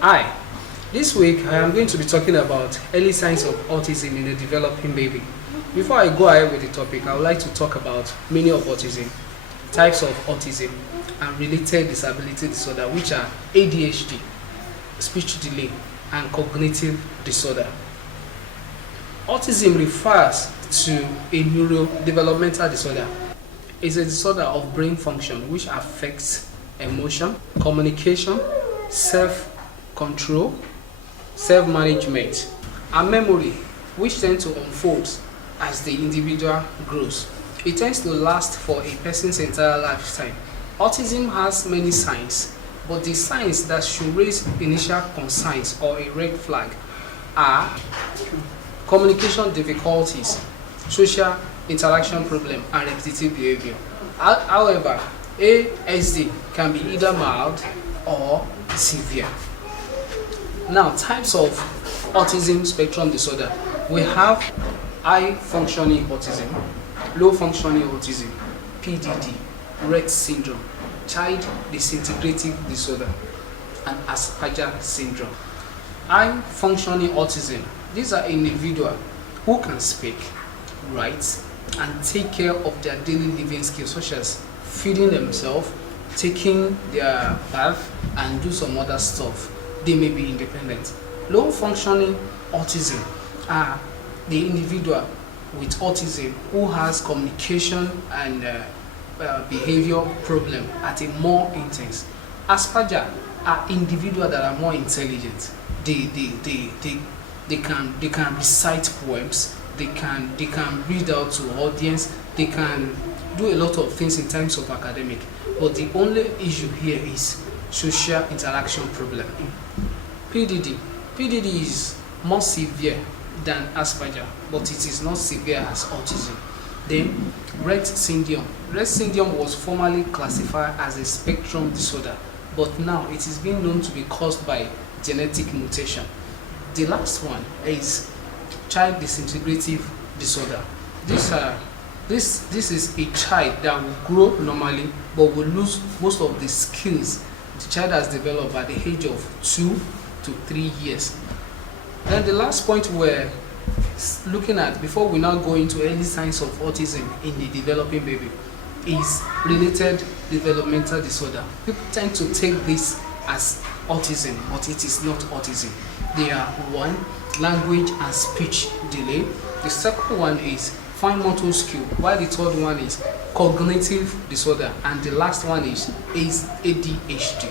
Hi, this week I am going to be talking about early signs of autism in a developing baby. Before I go ahead with the topic, I would like to talk about meaning of autism, types of autism, and related disability disorder, which are ADHD, speech delay, and cognitive disorder. Autism refers to a neurodevelopmental disorder. It's a disorder of brain function which affects emotion, communication, self-control, self-management, and memory, which tend to unfold as the individual grows. It tends to last for a person's entire lifetime. Autism has many signs, but the signs that should raise initial concerns or a red flag are communication difficulties, social interaction problem, and repetitive behavior. However, ASD can be either mild or severe. Now, types of autism spectrum disorder. We have high functioning autism, low functioning autism, PDD, Rett syndrome, child disintegrative disorder, and Asperger syndrome. High functioning autism. These are individuals who can speak, write, and take care of their daily living skills, such as feeding themselves, taking their bath, and do some other stuff. They may be independent. Low functioning autism are the individual with autism who has communication and behavior problem at a more intense. Asperger are individuals that are more intelligent. They can recite poems. They can read out to audience. They can do a lot of things in terms of academic. But the only issue here is social interaction problem. PDD is more severe than Asperger, but it is not severe as autism. Then Rett syndrome. Rett syndrome was formerly classified as a spectrum disorder, but now it is being known to be caused by genetic mutation. The last one is child disintegrative disorder. This is a child that will grow normally but will lose most of the skills the child has developed at the age of 2 to 3 years. Then the last point we're looking at before we now go into early signs of autism in the developing baby is related developmental disorder. People tend to take this as autism, but it is not autism. They are one, language and speech delay. The second one is fine motor skill, while the third one is cognitive disorder, and the last one is ADHD.